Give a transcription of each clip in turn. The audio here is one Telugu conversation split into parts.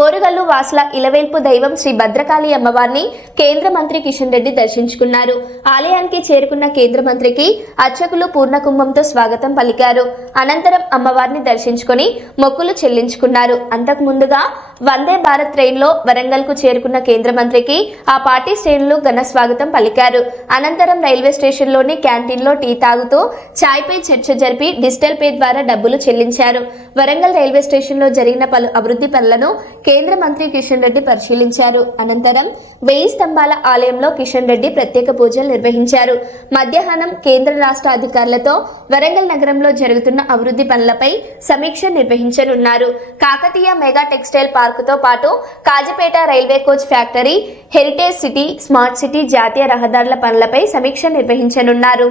ఓరుగల్లు వాసుల ఇలవేల్పు దైవం శ్రీ భద్రకాళి అమ్మవారిని కేంద్ర మంత్రి కిషన్ రెడ్డి దర్శించుకున్నారు. ఆలయానికి చేరుకున్న కేంద్ర మంత్రికి అర్చకులు పూర్ణకుంభంతో స్వాగతం పలికారు. అనంతరం అమ్మవారిని దర్శించుకొని మొక్కులు చెల్లించుకున్నారు. అంతకు ముందుగా వందే భారత్ ట్రైన్లో వరంగల్కు చేరుకున్న కేంద్ర మంత్రికి ఆ పార్టీ శ్రేణులు ఘన స్వాగతం పలికారు. అనంతరం రైల్వే స్టేషన్లోని క్యాంటీన్లో టీ తాగుతూ చాయ్పై చర్చ జరిపి డిజిటల్ పే ద్వారా డబ్బులు చెల్లించారు. వరంగల్ రైల్వే స్టేషన్లో జరిగిన పలు అభివృద్ధి పనులను కేంద్ర మంత్రి కిషన్ రెడ్డి పరిశీలించారు. అనంతరం వెయ్యి స్తంభాల ఆలయంలో కిషన్ రెడ్డి ప్రత్యేక పూజలు నిర్వహించారు. మధ్యాహ్నం కేంద్ర రాష్ట్ర అధికారులతో వరంగల్ నగరంలో జరుగుతున్న అభివృద్ధి పనులపై సమీక్ష నిర్వహించనున్నారు. కాకతీయ మెగా టెక్స్టైల్ పార్కుతో పాటు Kazipet railway coach factory heritage city smart city జాతీయ రహదారుల పనులపై సమీక్ష నిర్వహించనున్నారు.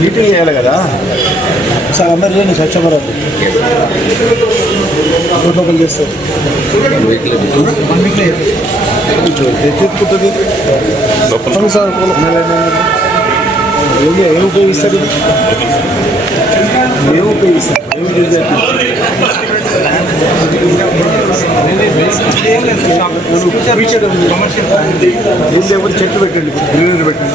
నీట్గా చేయాలి కదా? సార్ అందరు చేయండి స్వచ్ఛ భారత్ ఫోటోలు చేస్తారు. సార్ ఏమి ఉపయోగిస్తారు? ఇది ఏమి ఉపయోగిస్తారు ఏమి యూజ్ చేస్తారు ఏం లేకపోతే చెట్లు పెట్టండి. గ్రీనరీ పెట్టండి.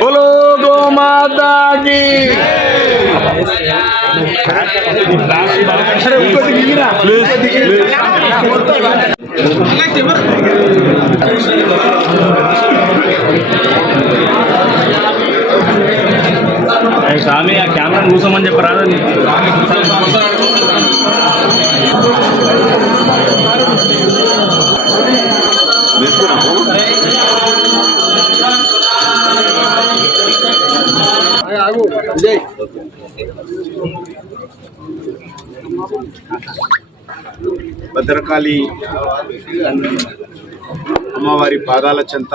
బోలో గోమాతా స్వామి ఆ కెమెరా కూసామని చెప్పరాదు. భద్రకాళి అమ్మవారి పాదాల చెంత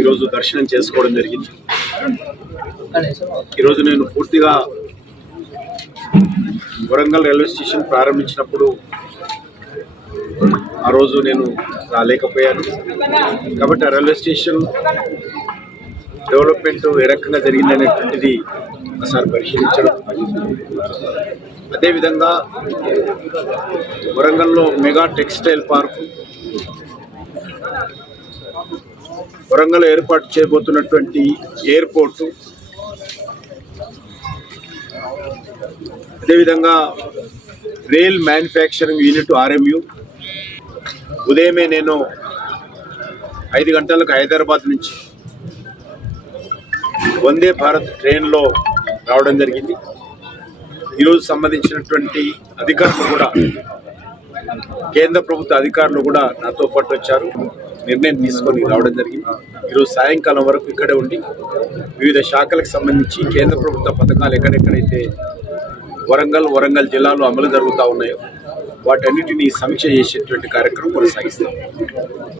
ఈరోజు దర్శనం చేసుకోవడం జరిగింది. ఈరోజు నేను పూర్తిగా వరంగల్ రైల్వే స్టేషన్ ప్రారంభించినప్పుడు ఆ రోజు నేను రాలేకపోయాను. కాబట్టి ఆ రైల్వే స్టేషన్ డెవలప్మెంట్ ఏ రకంగా జరిగిందనేటువంటిది ఒకసారి పరిశీలించడం అదేవిధంగా వరంగల్లో మెగా టెక్స్టైల్ పార్క్ వరంగల్ ఏర్పాటు చేయబోతున్నటువంటి ఎయిర్పోర్టు అదేవిధంగా రైల్ మ్యానుఫ్యాక్చరింగ్ యూనిట్ ఆర్ఎంయు. ఉదయమే నేను ఐదు గంటలకు హైదరాబాద్ నుంచి వందే భారత్ ట్రైన్లో రావడం జరిగింది. ఈరోజు సంబంధించినటువంటి అధికారులు కూడా కేంద్ర ప్రభుత్వ అధికారులు కూడా నాతో పాటు వచ్చారు. నిర్ణయం తీసుకొని రావడం జరిగింది. ఈరోజు సాయంకాలం వరకు ఇక్కడే ఉండి వివిధ శాఖలకు సంబంధించి కేంద్ర ప్రభుత్వ పథకాలు ఎక్కడెక్కడైతే వరంగల్ వరంగల్ జిల్లాలో అమలు జరుగుతూ ఉన్నాయో వాటన్నిటిని సమీక్ష చేసేటువంటి కార్యక్రమం కొనసాగిస్తాం.